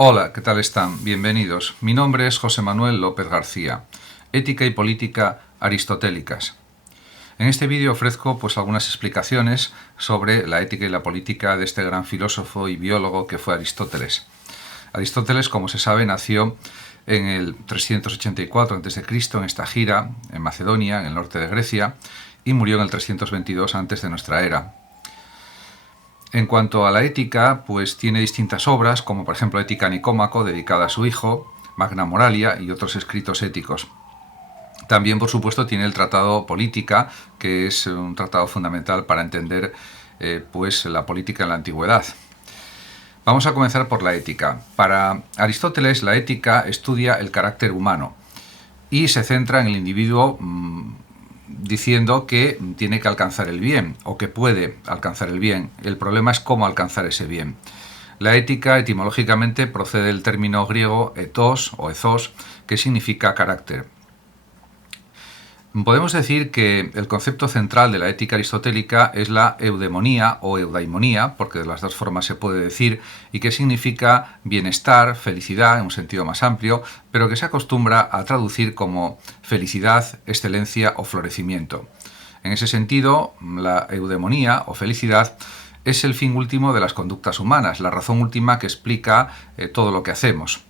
Hola, ¿qué tal están? Bienvenidos. Mi nombre es José Manuel López García. Ética y política aristotélicas. En este vídeo ofrezco algunas explicaciones sobre la ética y la política de este gran filósofo y biólogo que fue Aristóteles. Aristóteles, como se sabe, nació en el 384 a.C. en esta gira, en Macedonia, en el norte de Grecia, y murió en el 322 antes de nuestra era. En cuanto a la ética, tiene distintas obras, como por ejemplo Ética Nicómaco, dedicada a su hijo, Magna Moralia y otros escritos éticos. También, por supuesto, tiene el Tratado Política, que es un tratado fundamental para entender la política en la antigüedad. Vamos a comenzar por la ética. Para Aristóteles, la ética estudia el carácter humano y se centra en el individuo diciendo que tiene que alcanzar el bien o que puede alcanzar el bien. El problema es cómo alcanzar ese bien. La ética, etimológicamente, procede del término griego ethos o ethos, que significa carácter. Podemos decir que el concepto central de la ética aristotélica es la eudemonía o eudaimonía, porque de las dos formas se puede decir, y que significa bienestar, felicidad en un sentido más amplio, pero que se acostumbra a traducir como felicidad, excelencia o florecimiento. En ese sentido, la eudemonía o felicidad es el fin último de las conductas humanas, la razón última que explica todo lo que hacemos.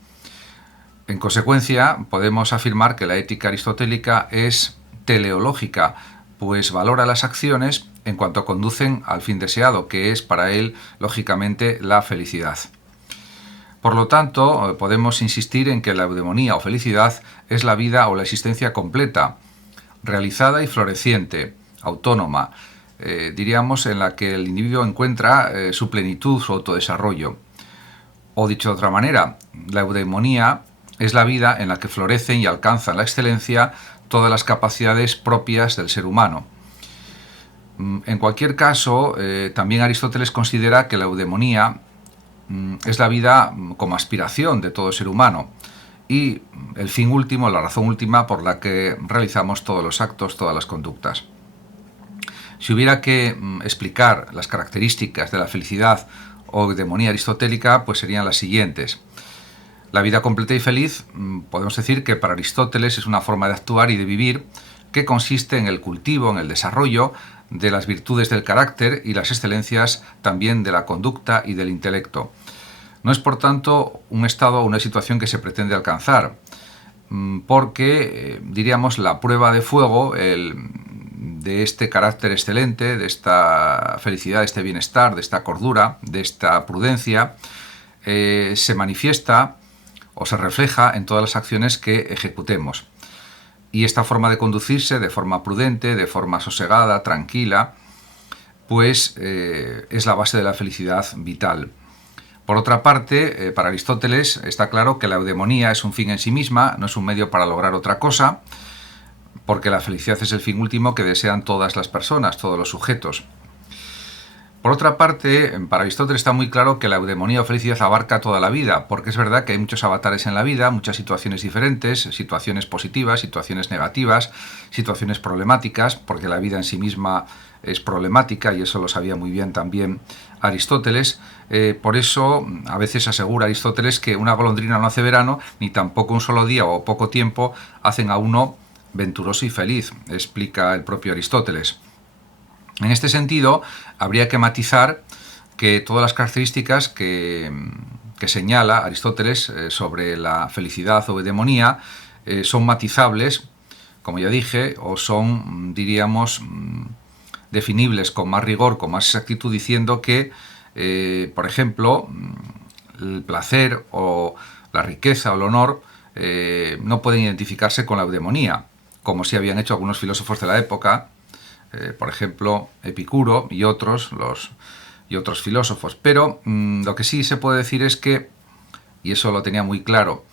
En consecuencia, podemos afirmar que la ética aristotélica es teleológica, pues valora las acciones en cuanto conducen al fin deseado, que es para él, lógicamente, la felicidad. Por lo tanto, podemos insistir en que la eudemonía o felicidad es la vida o la existencia completa, realizada y floreciente, autónoma, diríamos en la que el individuo encuentra su plenitud, su autodesarrollo. O dicho de otra manera, la eudemonía es la vida en la que florecen y alcanzan la excelencia todas las capacidades propias del ser humano. En cualquier caso, también Aristóteles considera que la eudemonía es la vida como aspiración de todo ser humano y el fin último, la razón última por la que realizamos todos los actos, todas las conductas. Si hubiera que explicar las características de la felicidad o eudemonía aristotélica, serían las siguientes. La vida completa y feliz, podemos decir que para Aristóteles es una forma de actuar y de vivir que consiste en el cultivo, en el desarrollo de las virtudes del carácter y las excelencias también de la conducta y del intelecto. No es, por tanto, un estado o una situación que se pretende alcanzar, porque, diríamos, la prueba de fuego de este carácter excelente, de esta felicidad, de este bienestar, de esta cordura, de esta prudencia, se manifiesta o se refleja en todas las acciones que ejecutemos. Y esta forma de conducirse, de forma prudente, de forma sosegada, tranquila, es la base de la felicidad vital. Por otra parte, para Aristóteles está claro que la eudemonía es un fin en sí misma, no es un medio para lograr otra cosa, porque la felicidad es el fin último que desean todas las personas, todos los sujetos. Por otra parte, para Aristóteles está muy claro que la eudemonía o felicidad abarca toda la vida, porque es verdad que hay muchos avatares en la vida, muchas situaciones diferentes, situaciones positivas, situaciones negativas, situaciones problemáticas, porque la vida en sí misma es problemática y eso lo sabía muy bien también Aristóteles. Por eso a veces asegura Aristóteles que una golondrina no hace verano, ni tampoco un solo día o poco tiempo hacen a uno venturoso y feliz, explica el propio Aristóteles. En este sentido, habría que matizar que todas las características que señala Aristóteles sobre la felicidad o eudemonía son matizables, como ya dije, o son, diríamos, definibles con más rigor, con más exactitud, diciendo que, por ejemplo, el placer o la riqueza o el honor no pueden identificarse con la eudemonía, como sí habían hecho algunos filósofos de la época, por ejemplo, Epicuro y otros filósofos. Pero lo que sí se puede decir es que, y eso lo tenía muy claro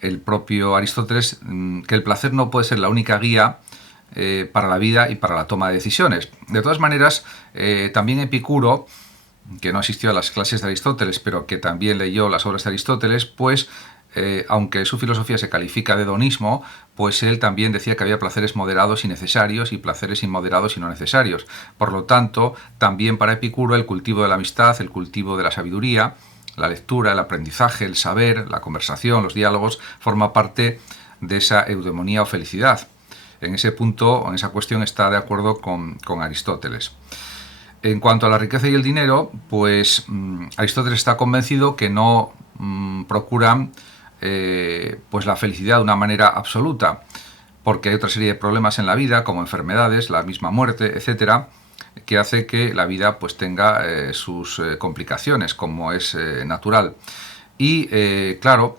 el propio Aristóteles, que el placer no puede ser la única guía para la vida y para la toma de decisiones. De todas maneras, también Epicuro, que no asistió a las clases de Aristóteles, pero que también leyó las obras de Aristóteles, aunque su filosofía se califica de hedonismo, él también decía que había placeres moderados y necesarios y placeres inmoderados y no necesarios. Por lo tanto, también para Epicuro el cultivo de la amistad, el cultivo de la sabiduría la lectura, el aprendizaje, el saber, la conversación, los diálogos, forma parte de esa eudemonía o felicidad. En ese punto, en esa cuestión, está de acuerdo con Aristóteles. En cuanto a la riqueza y el dinero, pues Aristóteles está convencido que no procuran pues la felicidad de una manera absoluta, porque hay otra serie de problemas en la vida, como enfermedades, la misma muerte, etcétera, que hace que la vida pues tenga sus complicaciones, como es natural. Y claro,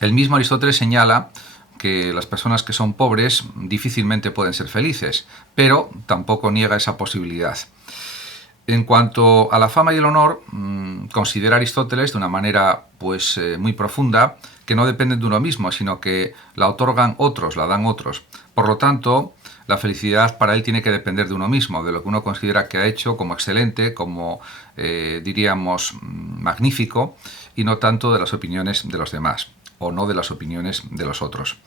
el mismo Aristóteles señala que las personas que son pobres difícilmente pueden ser felices, pero tampoco niega esa posibilidad. En cuanto a la fama y el honor, considera Aristóteles de una manera pues muy profunda que no dependen de uno mismo, sino que la otorgan otros, la dan otros. Por lo tanto, la felicidad para él tiene que depender de uno mismo, de lo que uno considera que ha hecho como excelente, como diríamos magnífico, y no tanto de las opiniones de los demás, o no de las opiniones de los otros.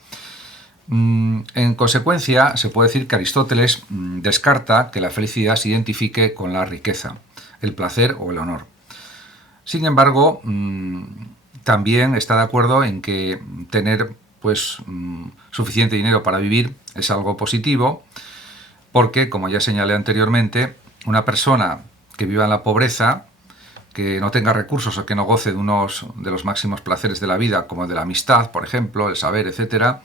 En consecuencia, se puede decir que Aristóteles descarta que la felicidad se identifique con la riqueza, el placer o el honor. Sin embargo, también está de acuerdo en que tener pues suficiente dinero para vivir es algo positivo, porque, como ya señalé anteriormente, una persona que viva en la pobreza, que no tenga recursos o que no goce de unos de los máximos placeres de la vida, como el de la amistad, por ejemplo, el saber, etcétera,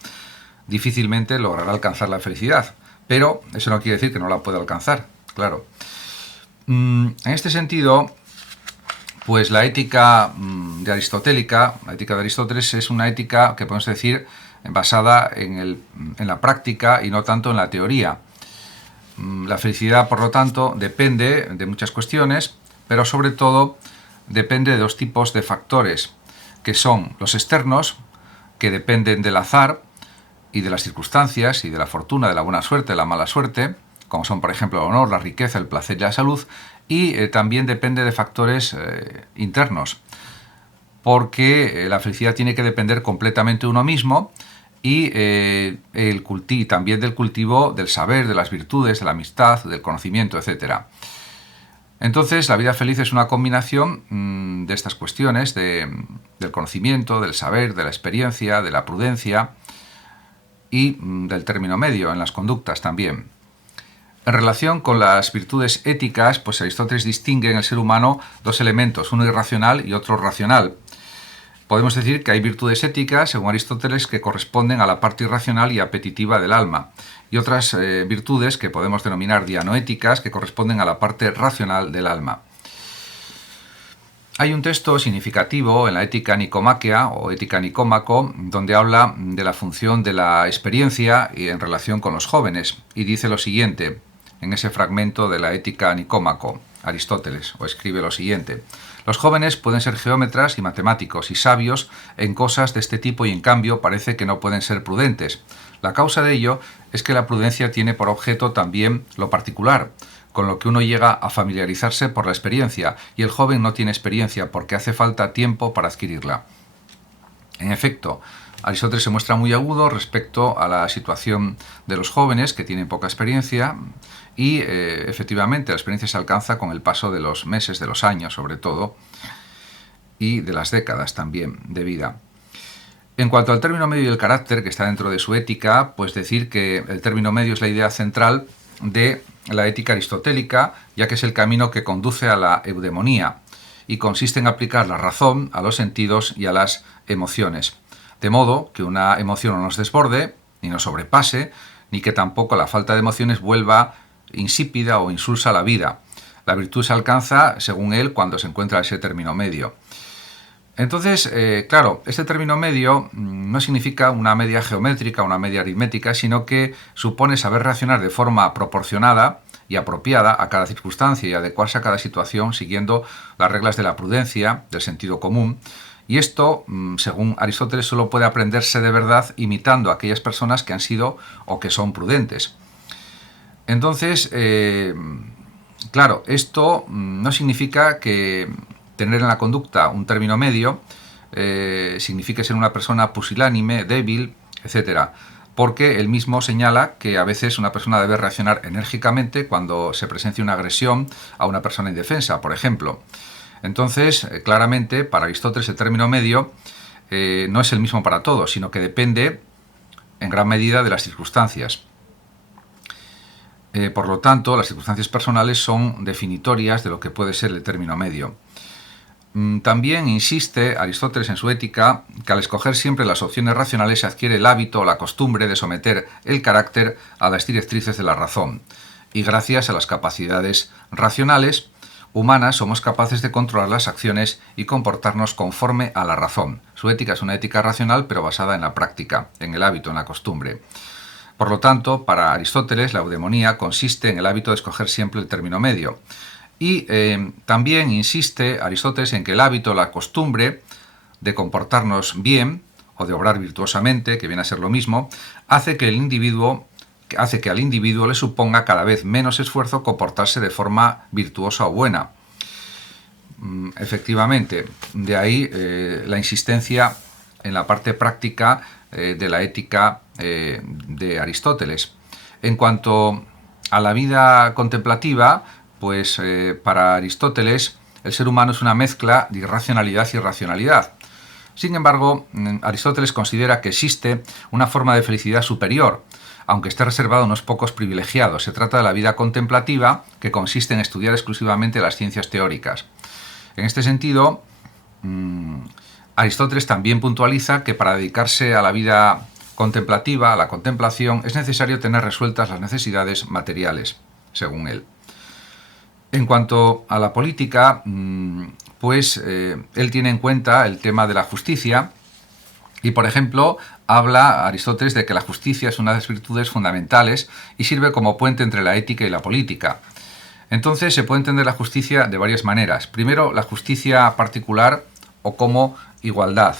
difícilmente logrará alcanzar la felicidad. Pero eso no quiere decir que no la pueda alcanzar, claro. En este sentido, pues la ética aristotélica, la ética de Aristóteles, es una ética que podemos decir basada en la práctica y no tanto en la teoría. La felicidad, por lo tanto, depende de muchas cuestiones, pero sobre todo depende de dos tipos de factores, que son los externos, que dependen del azar y de las circunstancias y de la fortuna, de la buena suerte, de la mala suerte, como son, por ejemplo, el honor, la riqueza, el placer y la salud, y también depende de factores internos, porque la felicidad tiene que depender completamente de uno mismo y también del cultivo del saber, de las virtudes, de la amistad, del conocimiento, etc. Entonces, la vida feliz es una combinación de estas cuestiones, del conocimiento, del saber, de la experiencia, de la prudencia y del término medio en las conductas también. En relación con las virtudes éticas, pues Aristóteles distingue en el ser humano dos elementos, uno irracional y otro racional. Podemos decir que hay virtudes éticas, según Aristóteles, que corresponden a la parte irracional y apetitiva del alma, y otras virtudes que podemos denominar dianoéticas, que corresponden a la parte racional del alma. Hay un texto significativo en la Ética Nicomaquea o Ética Nicómaco, donde habla de la función de la experiencia y en relación con los jóvenes, y dice lo siguiente, en ese fragmento de la Ética Nicómaco, Aristóteles, o escribe lo siguiente: los jóvenes pueden ser geómetras y matemáticos y sabios en cosas de este tipo y en cambio parece que no pueden ser prudentes. La causa de ello es que la prudencia tiene por objeto también lo particular, con lo que uno llega a familiarizarse por la experiencia, y el joven no tiene experiencia porque hace falta tiempo para adquirirla. En efecto, Aristóteles se muestra muy agudo respecto a la situación de los jóvenes que tienen poca experiencia y efectivamente la experiencia se alcanza con el paso de los meses, de los años sobre todo, y de las décadas también de vida. En cuanto al término medio y el carácter, que está dentro de su ética, pues decir que el término medio es la idea central de la ética aristotélica, ya que es el camino que conduce a la eudemonía y consiste en aplicar la razón a los sentidos y a las emociones, de modo que una emoción no nos desborde, ni nos sobrepase, ni que tampoco la falta de emociones vuelva insípida o insulsa la vida. La virtud se alcanza, según él, cuando se encuentra ese término medio. Entonces, claro, este término medio no significa una media geométrica, una media aritmética, sino que supone saber reaccionar de forma proporcionada y apropiada a cada circunstancia y adecuarse a cada situación siguiendo las reglas de la prudencia, del sentido común. Y esto, según Aristóteles, solo puede aprenderse de verdad imitando a aquellas personas que han sido o que son prudentes. Entonces, claro, esto no significa que tener en la conducta un término medio significa ser una persona pusilánime, débil, etc. Porque él mismo señala que a veces una persona debe reaccionar enérgicamente cuando se presencia una agresión a una persona indefensa, por ejemplo. Entonces, claramente, para Aristóteles el término medio no es el mismo para todos, sino que depende en gran medida de las circunstancias. Por lo tanto, las circunstancias personales son definitorias de lo que puede ser el término medio. También insiste Aristóteles en su Ética que al escoger siempre las opciones racionales se adquiere el hábito o la costumbre de someter el carácter a las directrices de la razón, y gracias a las capacidades racionales humanas somos capaces de controlar las acciones y comportarnos conforme a la razón. Su ética es una ética racional, pero basada en la práctica, en el hábito, en la costumbre. Por lo tanto, para Aristóteles, la eudemonía consiste en el hábito de escoger siempre el término medio. Y también insiste Aristóteles en que el hábito, la costumbre de comportarnos bien o de obrar virtuosamente, que viene a ser lo mismo, hace que al individuo le suponga cada vez menos esfuerzo comportarse de forma virtuosa o buena. Efectivamente, de ahí la insistencia en la parte práctica de la ética de Aristóteles. En cuanto a la vida contemplativa, pues para Aristóteles el ser humano es una mezcla de irracionalidad y racionalidad. Sin embargo, Aristóteles considera que existe una forma de felicidad superior, aunque esté reservado a unos pocos privilegiados. Se trata de la vida contemplativa, que consiste en estudiar exclusivamente las ciencias teóricas. En este sentido, Aristóteles también puntualiza que para dedicarse a la vida contemplativa, a la contemplación, es necesario tener resueltas las necesidades materiales, según él. En cuanto a la política, pues él tiene en cuenta el tema de la justicia y, por ejemplo, habla Aristóteles de que la justicia es una de las virtudes fundamentales y sirve como puente entre la ética y la política. Entonces se puede entender la justicia de varias maneras. Primero, la justicia particular o como igualdad.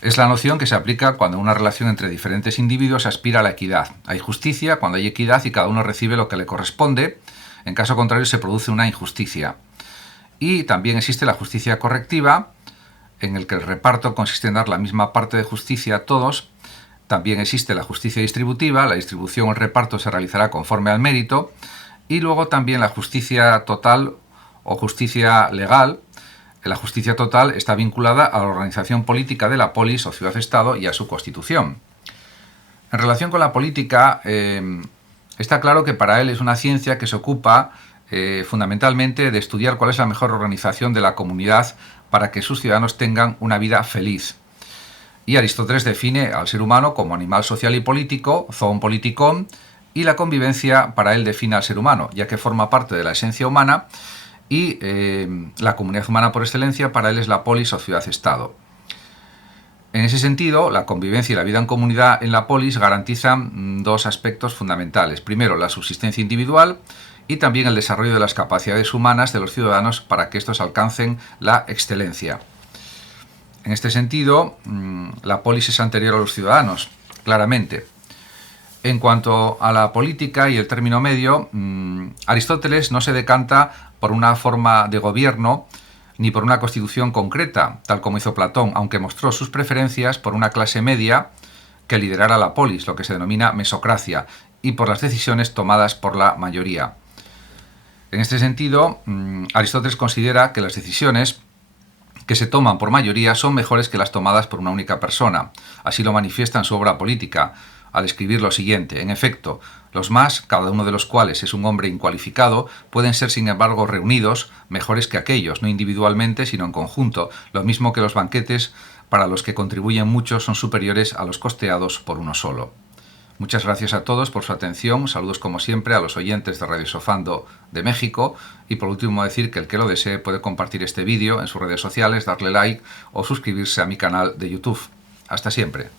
Es la noción que se aplica cuando una relación entre diferentes individuos aspira a la equidad. Hay justicia cuando hay equidad y cada uno recibe lo que le corresponde. En caso contrario se produce una injusticia. Y también existe la justicia correctiva, en el que el reparto consiste en dar la misma parte de justicia a todos. También existe la justicia distributiva, la distribución o el reparto se realizará conforme al mérito. Y luego también la justicia total o justicia legal. La justicia total está vinculada a la organización política de la polis o ciudad-estado y a su constitución. En relación con la política, está claro que para él es una ciencia que se ocupa fundamentalmente de estudiar cuál es la mejor organización de la comunidad para que sus ciudadanos tengan una vida feliz. Y Aristóteles define al ser humano como animal social y político, zoon politikon, y la convivencia para él define al ser humano, ya que forma parte de la esencia humana, y la comunidad humana por excelencia para él es la polis o ciudad-estado. En ese sentido, la convivencia y la vida en comunidad en la polis garantizan dos aspectos fundamentales. Primero, la subsistencia individual y también el desarrollo de las capacidades humanas de los ciudadanos para que estos alcancen la excelencia. En este sentido, la polis es anterior a los ciudadanos, claramente. En cuanto a la política y el término medio, Aristóteles no se decanta por una forma de gobierno ni por una constitución concreta, tal como hizo Platón, aunque mostró sus preferencias por una clase media que liderara la polis, lo que se denomina mesocracia, y por las decisiones tomadas por la mayoría. En este sentido, Aristóteles considera que las decisiones que se toman por mayoría son mejores que las tomadas por una única persona. Así lo manifiesta en su obra política, al escribir lo siguiente: en efecto, los más, cada uno de los cuales es un hombre incualificado, pueden ser sin embargo reunidos mejores que aquellos, no individualmente sino en conjunto, lo mismo que los banquetes para los que contribuyen muchos son superiores a los costeados por uno solo. Muchas gracias a todos por su atención, saludos como siempre a los oyentes de Radio Sofando de México y por último decir que el que lo desee puede compartir este vídeo en sus redes sociales, darle like o suscribirse a mi canal de YouTube. Hasta siempre.